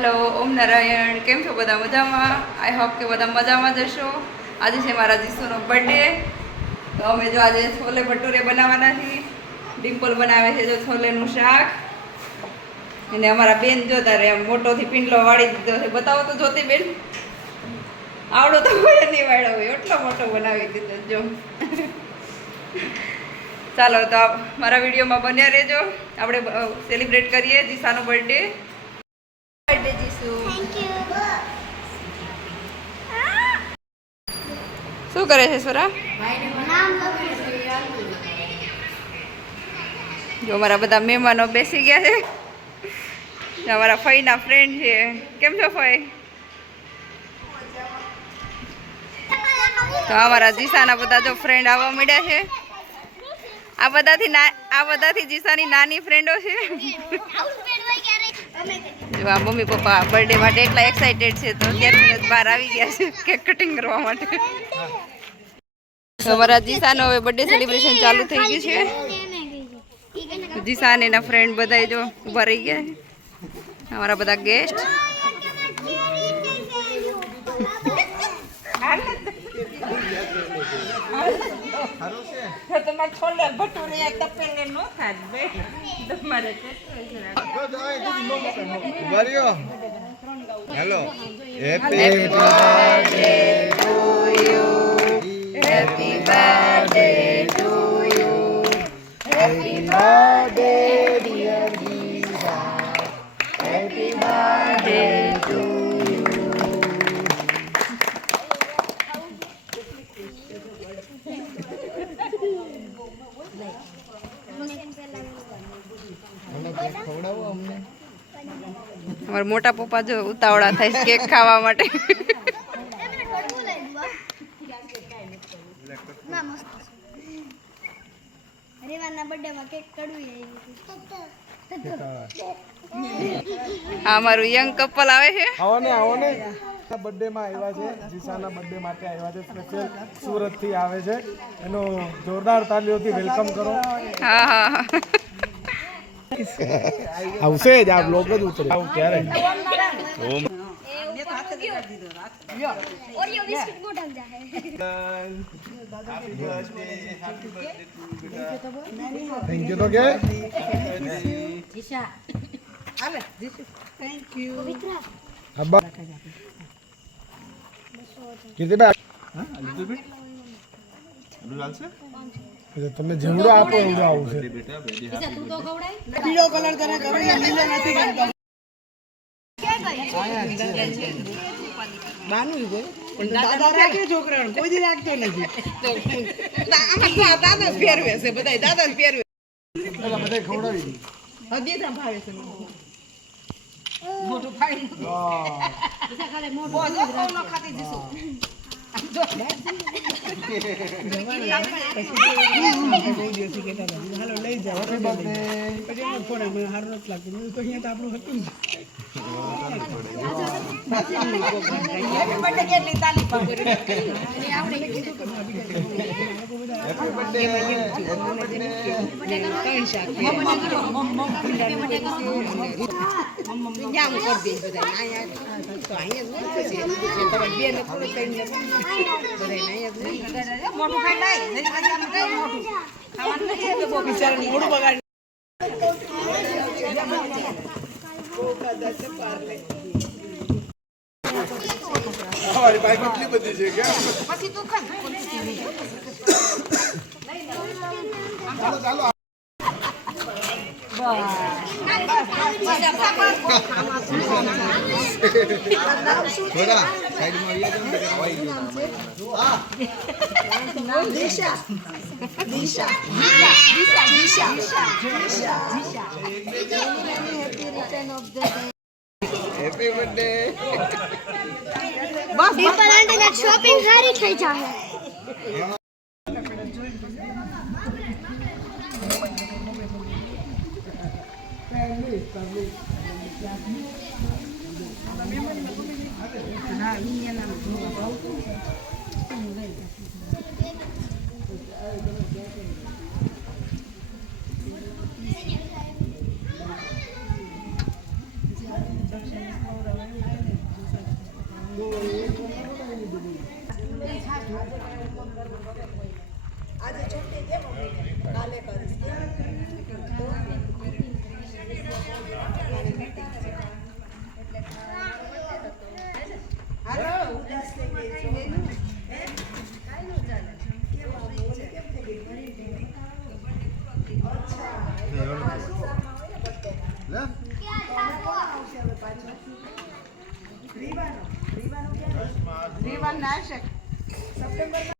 Hello ઓમ નારાયણ, કેમ છો બધા? મજામાં? આઈ હોપ કે બધા મજામાં જશો. આજે છે મારા જીસુનો બર્થડે, તો અમે જો આજે છોલે ભટુરે બનાવવાના છીએ. ડિમ્પલ બનાવે છે જો છોલેનું શાક, અને અમારા બેન જો તારે મોટોથી પિંડલો વાળી દીધો છે. બતાવો તો જોતી બેન, આવડો તો કોઈ નહીં વાળ્યો હોય, એટલો મોટો બનાવી દીધો જો. ચાલો તો મારા વિડીયોમાં બન્યા રહેજો. આપણે સેલિબ્રેટ કરીએ જીસાનો બર્થડે. બર્થડે જીસુ. શું કરે છે સોરા? જો અમારા બધા મહેમાનો બેસી ગયા છે. અમારા ફઈના ફ્રેન્ડ છે. કેમ છો ફઈ? તો અમારા જીસાના બધા જો ફ્રેન્ડ આવવા મળ્યા છે. આ બધાથી જીસાની નાની ફ્રેન્ડો છે. જો આ મમ્મી પપ્પા બર્થડે માટે એટલા એક્સાઇટેડ છે, તો અત્યારથી બહાર આવી ગયા છે કેક કટિંગ કરવા માટે. અમારા જીસાનો હવે બર્થડે સેલિબ્રેશન ચાલુ થઈ ગયું છે. જીસાન એના ફ્રેન્ડ બધા જો ઊભા રહી ગયા છે. અમારા બધા ગેસ્ટ. તમારે છોલે ભટુરે તપેલે નો ખાત બે તમારે hello happy birthday to you, happy birthday to you, happy birthday dear Jeesa, happy birthday to ખવડાવો અમને. અમારા મોટા પપ્પા જો ઉતાવળા થાય છે કેક ખાવા માટે. આ મારું યંગ કપલ આવે છે. આવો ને બર્થડે માં આવ્યા છે. જીસાના બર્થડે માટે આવ્યા છે. સ્પેશિયલ સુરત થી આવે છે. એનો જોરદાર તાલીઓથી વેલકમ કરો. હા હા આવશે જ આ બ્લોગ જ ઉતરે. આવું ક્યારે થેન્ક યુ તો કે થેન્ક યુ. અબ્બા कितने में તમે જેવડો આપો એવડો આવશે. પીળો કલર તને કરો ને લીલો નથી કરતો. બાનું છે પણ દાદા રાખે છોકરાને કોઈ દી રાખતો નથી. આમાં દાદા જ ફેરવે છે, બધાય દાદા જ ફેરવે. બધા ખવડાવી દી. હદી તો ભાવે છે મોટું ફાઈન. બોલો કોનો ખાતી દીસું. હાલો લઈ જાઓ પછી ફોન મને સારું નથી લાગતું. તો અહીંયા તો આપણું હતું મોટું ખાઈ મોડું બગાડ. અમારી બાઈક કેટલી બધી છે કે પછી તું ખા. ચાલો ચાલો થોડા સાઈડમાં દિશા દિશા હેપી બર્થડે. બસ પીપલ આંટી શોપિંગ સારી થઈ જાય. આજે છૂટી દે મમ્મીને કાલે કરીશ હાલો ઉદાસ થઈ ગઈ છો રીવાનો ક્યારે રીવાનો ના સપ્ટેમ્બર